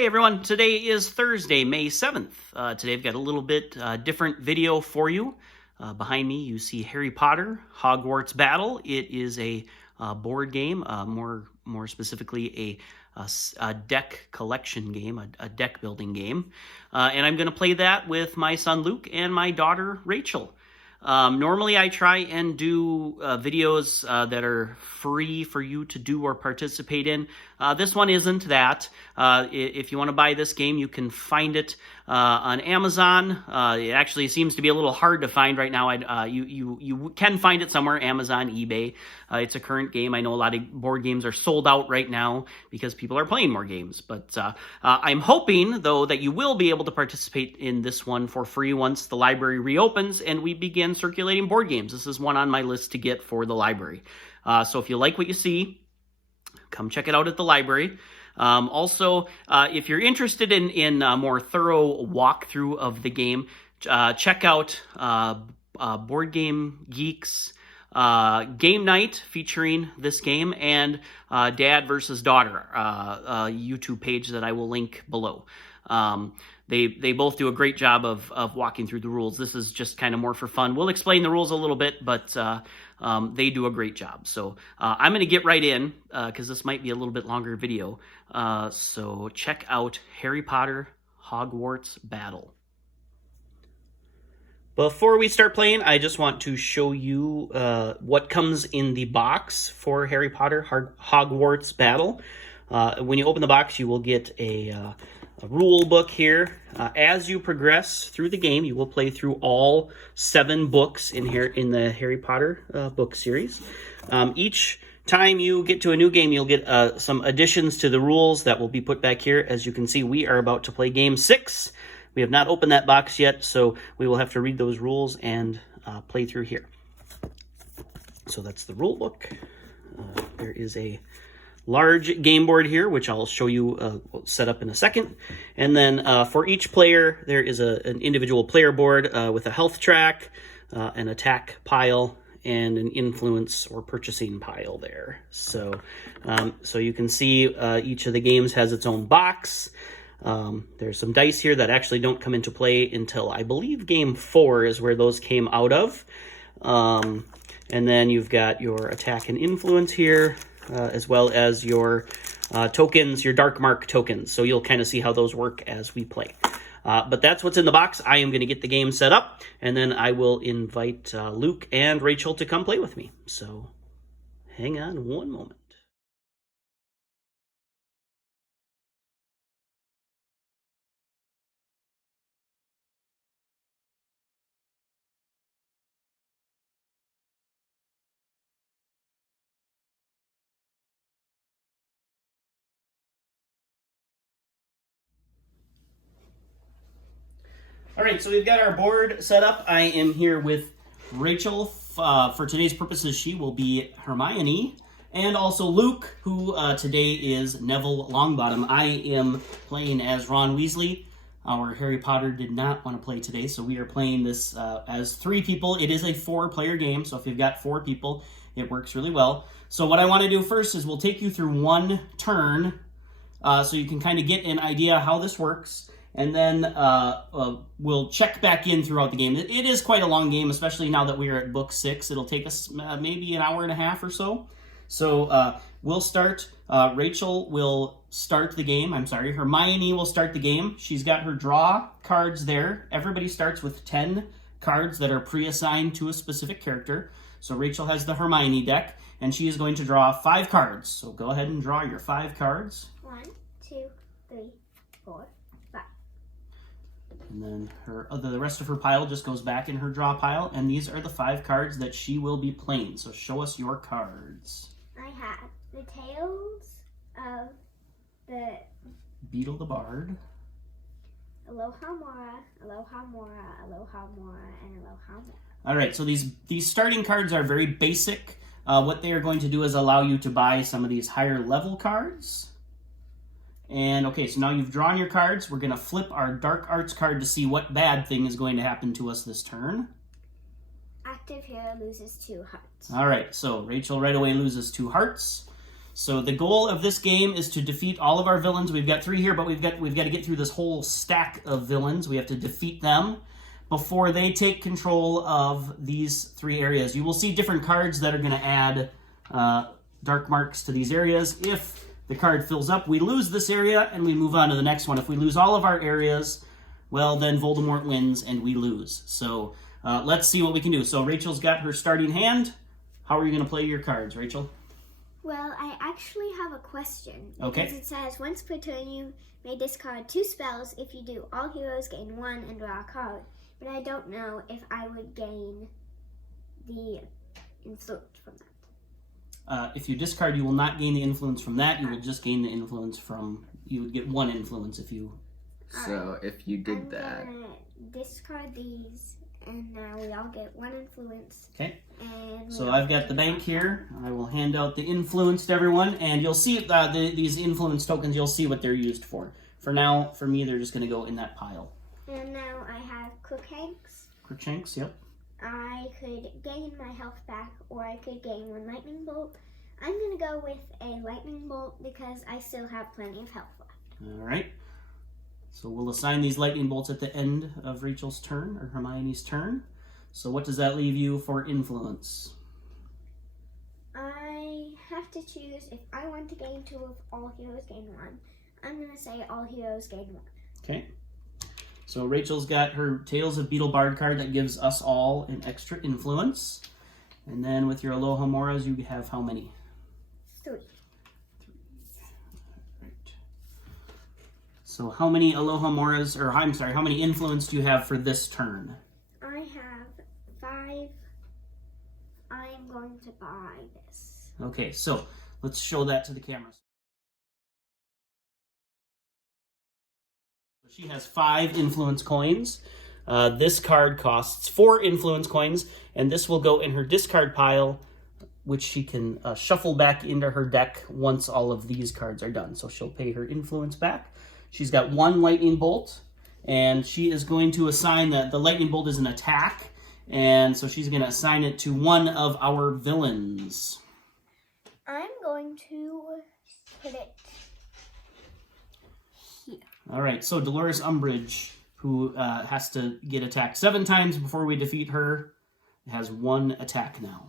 Hey everyone, today is Thursday, May 7th. Today I've got a little bit different video for you. Behind me you see Harry Potter, Hogwarts Battle. It is a board game, more specifically a deck collection game, a deck building game. And I'm going to play that with my son Luke and my daughter Rachel. Normally I try and do videos that are free for you to do or participate in. This one isn't that. If you want to buy this game, you can find it on Amazon. It actually seems to be a little hard to find right now. You can find it somewhere, Amazon, eBay. It's a current game. I know a lot of board games are sold out right now because people are playing more games. But I'm hoping, though, that you will be able to participate in this one for free once the library reopens and we begin circulating board games. This is one on my list to get for the library. So if you like what you see, come check it out at the library. Also, if you're interested in a more thorough walkthrough of the game, check out Board Game Geek's Game Night featuring this game and Dad versus Daughter, YouTube page that I will link below. They both do a great job of walking through the rules. This is just kind of more for fun. We'll explain the rules a little bit, but they do a great job. So I'm going to get right in because this might be a little bit longer video. So check out Harry Potter Hogwarts Battle. Before we start playing, I just want to show you what comes in the box for Harry Potter Hogwarts Battle. When you open the box, you will get a rule book here. As you progress through the game, you will play through all 7 books in the Harry Potter book series. Each time you get to a new game, you'll get some additions to the rules that will be put back here. As you can see, we are about to play Game 6. We have not opened that box yet, so we will have to read those rules and play through here. So that's the rule book. There is a large game board here, which I'll show you set up in a second. And then for each player, there is an individual player board with a health track, an attack pile, and an influence or purchasing pile there. So you can see each of the games has its own box. There's some dice here that actually don't come into play until I believe Game 4 is where those came out of. And then you've got your attack and influence here, as well as your tokens, your dark mark tokens. So you'll kind of see how those work as we play. But that's what's in the box. I am going to get the game set up, and then I will invite Luke and Rachel to come play with me. So hang on one moment. All right, so we've got our board set up. I am here with Rachel. For today's purposes, she will be Hermione, and also Luke, who today is Neville Longbottom. I am playing as Ron Weasley. Our Harry Potter did not want to play today, so we are playing this as 3 people. It is a 4-player game, so if you've got 4 people, it works really well. So what I want to do first is we'll take you through one turn so you can kind of get an idea how this works. And then we'll check back in throughout the game. It is quite a long game, especially now that we are at book 6. It'll take us maybe an hour and a half or so. So we'll start. Rachel will start the game. I'm sorry, Hermione will start the game. She's got her draw cards there. Everybody starts with 10 cards that are pre-assigned to a specific character. So Rachel has the Hermione deck, and she is going to draw 5 cards. So go ahead and draw your 5 cards. 1, 2, 3, 4. And then the rest of her pile just goes back in her draw pile. And these are the 5 cards that she will be playing. So show us your cards. I have the tails of the Beetle the Bard. Aloha Mora, Aloha Mora, Aloha Mora, and Aloha Mora. All right, so these starting cards are very basic. What they are going to do is allow you to buy some of these higher level cards. And okay, so now you've drawn your cards. We're going to flip our Dark Arts card to see what bad thing is going to happen to us this turn. Active hero loses 2 hearts. All right, so Rachel right away loses 2 hearts. So the goal of this game is to defeat all of our villains. We've got 3 here, but we've got to get through this whole stack of villains. We have to defeat them before they take control of these 3 areas. You will see different cards that are going to add dark marks to these areas. If the card fills up, we lose this area and we move on to the next one. If we lose all of our areas, well, then Voldemort wins and we lose. So let's see what we can do. So Rachel's got her starting hand. How are you going to play your cards, Rachel? Well, I actually have a question. Okay. Because it says, once per turn you may discard 2 spells. If you do, all heroes gain 1 and draw a card. But I don't know if I would gain the influence from that. If you discard, you will not gain the influence from that. You will just gain the influence from... You would get 1 influence if you... So if you did that... I'm going to discard these, and now we all get 1 influence. Okay. And So I've got the bank here. I will hand out the influence to everyone, and you'll see these influence tokens, you'll see what they're used for. For now, for me, they're just going to go in that pile. And now I have Crookshanks. Crookshanks, yep. I could gain my health back, or I could gain 1 lightning bolt. I'm going to go with a lightning bolt because I still have plenty of health left. All right. So we'll assign these lightning bolts at the end of Rachel's turn, or Hermione's turn. So what does that leave you for influence? I have to choose if I want to gain 2 of all heroes gain 1. I'm going to say all heroes gain 1. Okay. So Rachel's got her Tales of Beetle Bard card that gives us all an extra influence. And then with your Aloha Moras, you have how many? 3. Right. So how many Aloha Moras, or I'm sorry, how many influence do you have for this turn? I have 5. I'm going to buy this. Okay, so let's show that to the cameras. She has 5 influence coins. This card costs 4 influence coins, and this will go in her discard pile, which she can shuffle back into her deck once all of these cards are done. So she'll pay her influence back. She's got 1 lightning bolt, and she is going to assign that the lightning bolt is an attack, and so she's going to assign it to one of our villains. I'm going to put it here. All right, so Dolores Umbridge, who has to get attacked 7 times before we defeat her, has 1 attack now.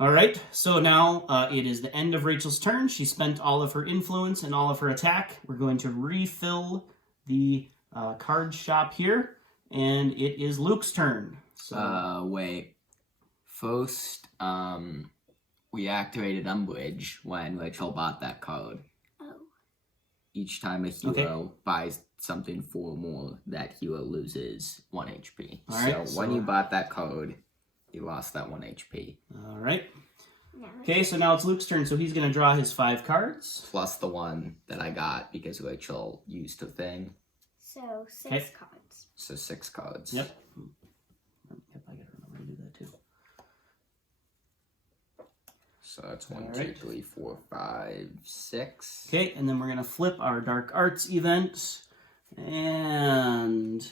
All right, so now it is the end of Rachel's turn. She spent all of her influence and all of her attack. We're going to refill the card shop here, and it is Luke's turn. So, wait. First, we activated Umbridge when Rachel bought that card. Oh. Each time a hero buys something for more, that hero loses 1 HP. All right, so when you bought that card, you lost that 1 HP. All right. Now Okay, so now it's Luke's turn, so he's going to draw his 5 cards. Plus the 1 that I got because Rachel used her thing. So 6 Okay. cards. So 6 cards. Yep. Yep, I got to remember to do that too. So that's 1, All 2, right. 3, 4, 5, 6. Okay, and then we're going to flip our Dark Arts event. And,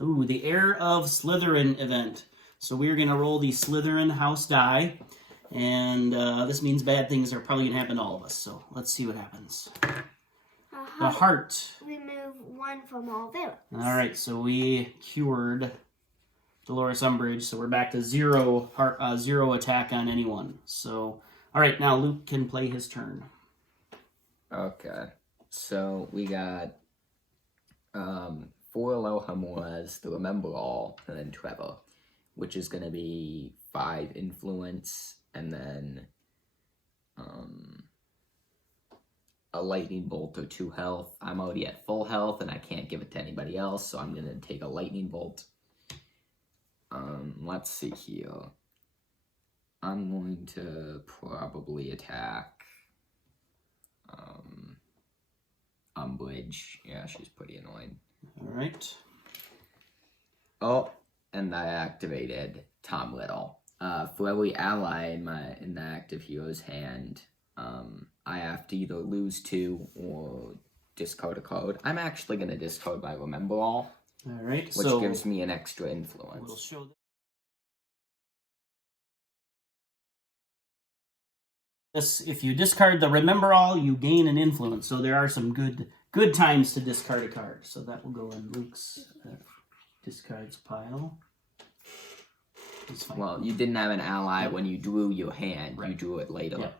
ooh, the Heir of Slytherin event. So we're going to roll the Slytherin house die. And this means bad things are probably going to happen to all of us. So let's see what happens. The heart. Remove 1 from all villains. All right, so we cured Dolores Umbridge. So we're back to 0 attack on anyone. So, all right, now Luke can play his turn. Okay. So we got 4 Aloha Moras, the Remember All, and then Trevor, which is going to be 5 influence, and then a lightning bolt or 2 health. I'm already at full health, and I can't give it to anybody else, so I'm going to take a lightning bolt. Let's see here. I'm going to probably attack Umbridge. Yeah, she's pretty annoying. All right. Oh, and I activated Tom Riddle. For every ally in the active hero's hand, I have to either lose 2 or discard a card. I'm actually going to discard my Remember All, All right. which So gives me an extra influence. we'll show If you discard the Remember All, you gain an influence. So there are some good times to discard a card. So that will go in Luke's discards pile. Well, you didn't have an ally when you drew your hand. Right. You drew it later. Yep.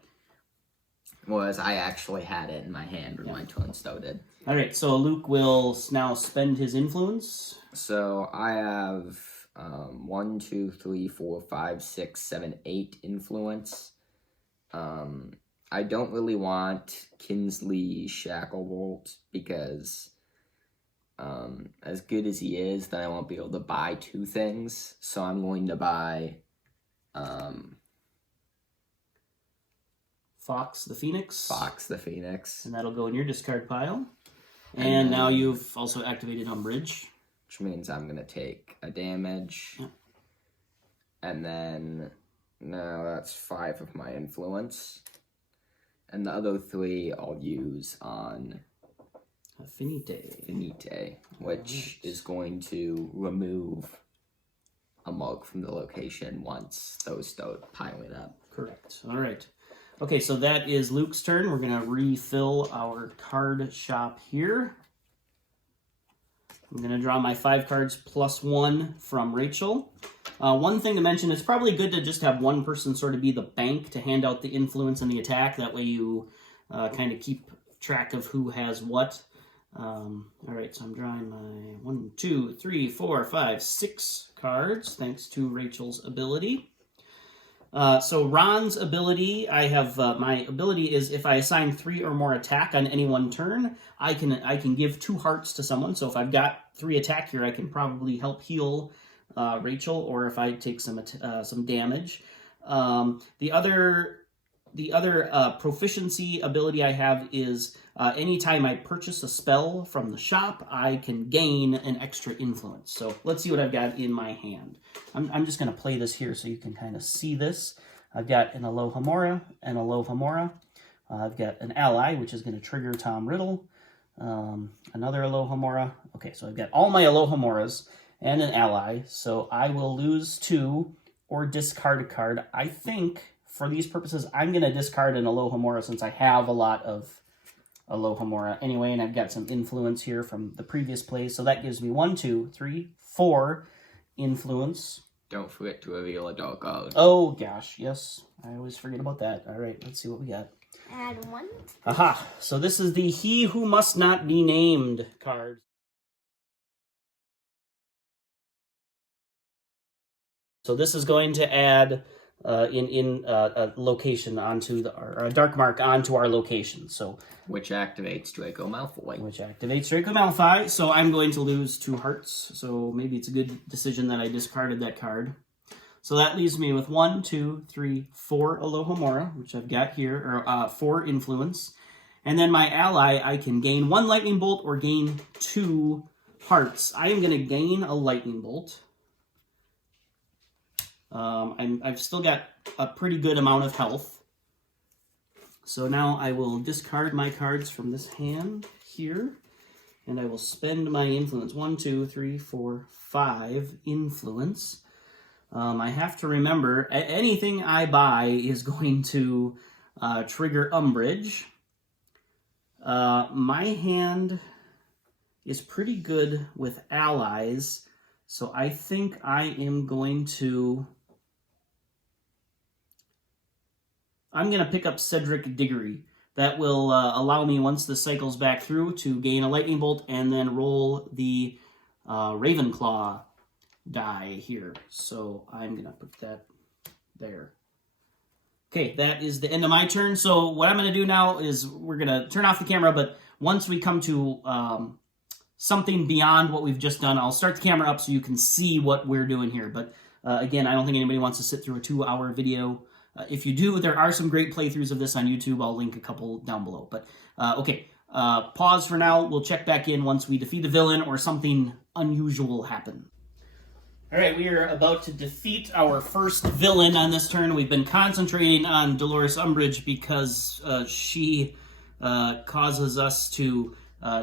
Whereas I actually had it in my hand when my turn started. All right, so Luke will now spend his influence. So I have 1, 2, 3, 4, 5, 6, 7, 8 influence. I don't really want Kinsley Shacklebolt because as good as he is, then I won't be able to buy 2 things. So I'm going to buy Fox the Phoenix. Fox the Phoenix. And that'll go in your discard pile. And now you've also activated Umbrage. Which means I'm going to take a damage. Yep. And then, now that's 5 of my influence. And the other 3 I'll use on Finite, which is going to remove a mark from the location once those start piling up. Correct. All right. Okay, so that is Luke's turn. We're going to refill our card shop here. I'm going to draw my 5 cards plus 1 from Rachel. One thing to mention, it's probably good to just have one person sort of be the bank to hand out the influence and the attack. That way you kind of keep track of who has what. All right, so I'm drawing my 1, 2, 3, 4, 5, 6 cards, thanks to Rachel's ability. So Ron's ability, I have my ability is if I assign 3 or more attack on any one turn, I can give 2 hearts to someone. So if I've got 3 attack here, I can probably help heal Rachel, or if I take some damage. The other proficiency ability I have is anytime I purchase a spell from the shop, I can gain an extra influence. So let's see what I've got in my hand. I'm just going to play this here so you can kind of see this. I've got an Alohomora and Alohomora. I've got an ally, which is going to trigger Tom Riddle. Another Alohomora. Okay, so I've got all my Alohomoras and an ally. So I will lose 2 or discard a card. I think for these purposes, I'm going to discard an Alohomora since I have a lot of Alohomora anyway, and I've got some influence here from the previous plays. So that gives me 1, 2, 3, 4 influence. Don't forget to reveal a dark card. Oh, gosh, yes. I always forget about that. All right, let's see what we got. Add 1. Aha, so this is the He Who Must Not Be Named card. So this is going to add a location onto or a dark mark onto our location. So which activates Draco Malfoy. So I'm going to lose 2 hearts. So maybe it's a good decision that I discarded that card. So that leaves me with 1, 2, 3, 4 Alohomora, which I've got here, or 4 influence. And then my ally, I can gain 1 lightning bolt or gain 2 hearts. I am going to gain a lightning bolt. I've still got a pretty good amount of health. So now I will discard my cards from this hand here, and I will spend my influence. 1, 2, 3, 4, 5 influence. I have to remember, anything I buy is going to trigger Umbrage. My hand is pretty good with allies, so I think I am going to... I'm going to pick up Cedric Diggory. That will allow me, once the cycle's back through, to gain a lightning bolt and then roll the Ravenclaw die here. So I'm going to put that there. Okay, that is the end of my turn. So what I'm going to do now is we're going to turn off the camera, but once we come to something beyond what we've just done, I'll start the camera up so you can see what we're doing here. But again, I don't think anybody wants to sit through a 2-hour video. If you do, there are some great playthroughs of this on YouTube. I'll link a couple down below. But, okay, pause for now. We'll check back in once we defeat a villain or something unusual happens. All right, we are about to defeat our first villain on this turn. We've been concentrating on Dolores Umbridge because she causes us to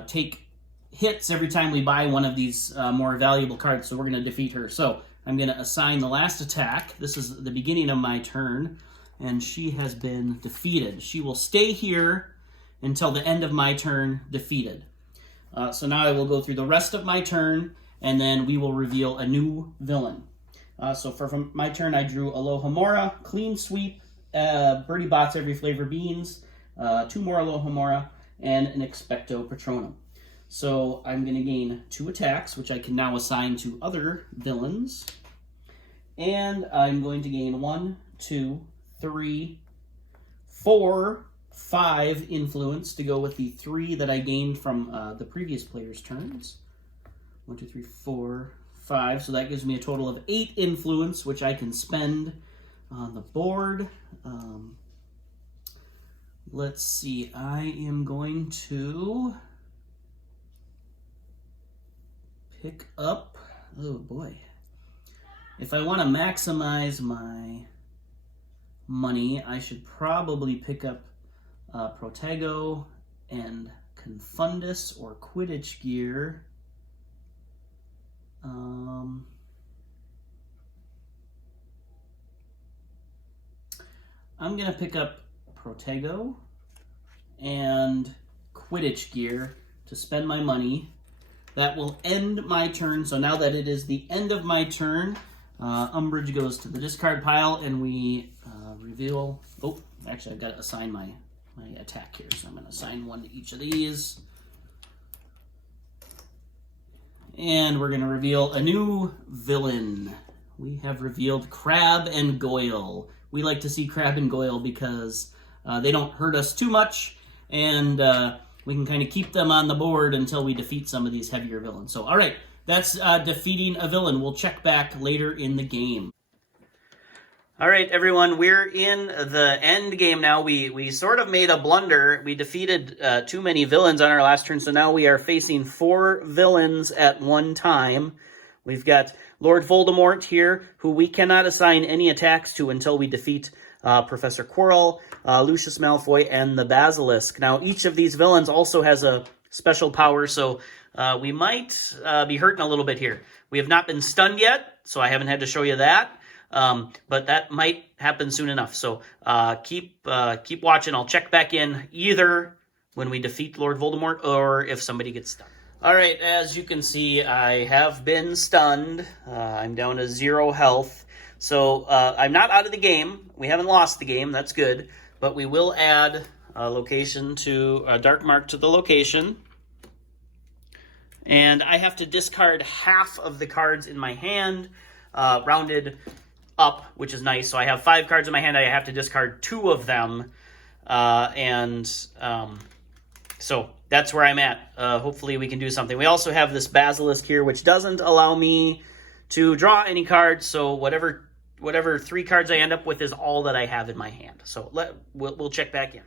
take hits every time we buy one of these more valuable cards, so we're going to defeat her. So I'm going to assign the last attack. This is the beginning of my turn. and she has been defeated. She will stay here until the end of my turn, defeated. So now I will go through the rest of my turn, and then we will reveal a new villain. So for my turn, I drew Alohomora, Clean Sweep, Birdie Bots Every Flavor Beans, 2 more Alohomora, and an Expecto Patronum. So I'm going to gain 2 attacks, which I can now assign to other villains. And I'm going to gain 1, 2, 3, 4, 5 influence to go with the 3 that I gained from the previous player's turns. 1, 2, 3, 4, 5. So that gives me a total of 8 influence, which I can spend on the board. Let's see. I am going to pick up... Oh, boy. If I want to maximize my money, I should probably pick up Protego and Confundus or Quidditch gear. I'm going to pick up Protego and Quidditch gear to spend my money. That will end my turn. So now that it is the end of my turn, Umbridge goes to the discard pile, and we reveal... Oh, actually, I've got to assign my attack here. So I'm going to assign 1 to each of these. And we're going to reveal a new villain. We have revealed Crabbe and Goyle. We like to see Crabbe and Goyle because they don't hurt us too much, and we can kind of keep them on the board until we defeat some of these heavier villains. So, all right, that's defeating a villain. We'll check back later in the game. All right, everyone, we're in the end game now. We sort of made a blunder. We defeated too many villains on our last turn, so now we are facing 4 villains at one time. We've got Lord Voldemort here, who we cannot assign any attacks to until we defeat Professor Quirrell, Lucius Malfoy, and the Basilisk. Now, each of these villains also has a special power, so we might be hurting a little bit here. We have not been stunned yet, so I haven't had to show you that. But that might happen soon enough. So keep watching. I'll check back in either when we defeat Lord Voldemort or if somebody gets stunned. All right, as you can see, I have been stunned. I'm down to 0 health. So I'm not out of the game. We haven't lost the game. That's good. But we will add a location to a dark mark to the location. And I have to discard half of the cards in my hand, rounded up, which is nice. So I have 5 cards in my hand. I have to discard 2 of them. So that's where I'm at. Hopefully we can do something. We also have this Basilisk here, which doesn't allow me to draw any cards. So whatever 3 cards I end up with is all that I have in my hand. So we'll check back in.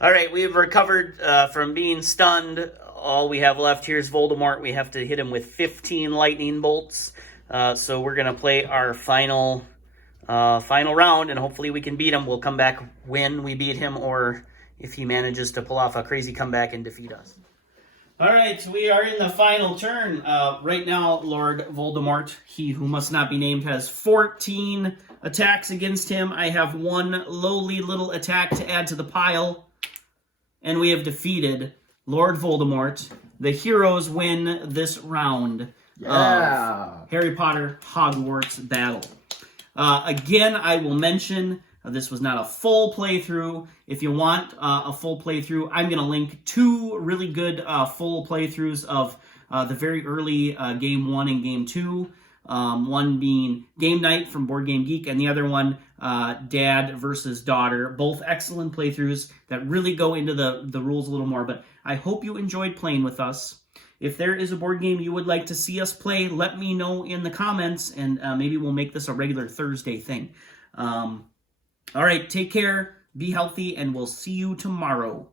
All right, we've recovered from being stunned. All we have left here is Voldemort. We have to hit him with 15 lightning bolts. So we're going to play our final round, and hopefully we can beat him. We'll come back when we beat him, or if he manages to pull off a crazy comeback and defeat us. All right, we are in the final turn. Right now, Lord Voldemort, he who must not be named, has 14 attacks against him. I have 1 lowly little attack to add to the pile, and we have defeated Lord Voldemort. The heroes win this round. Of Harry Potter Hogwarts battle. Again, I will mention this was not a full playthrough. If you want a full playthrough, I'm going to link 2 really good full playthroughs of the very early Game 1 and Game 2. One being Game Night from Board Game Geek, and the other one, Dad versus Daughter. Both excellent playthroughs that really go into the rules a little more. But I hope you enjoyed playing with us. If there is a board game you would like to see us play, let me know in the comments, and maybe we'll make this a regular Thursday thing. All right, take care, be healthy, and we'll see you tomorrow.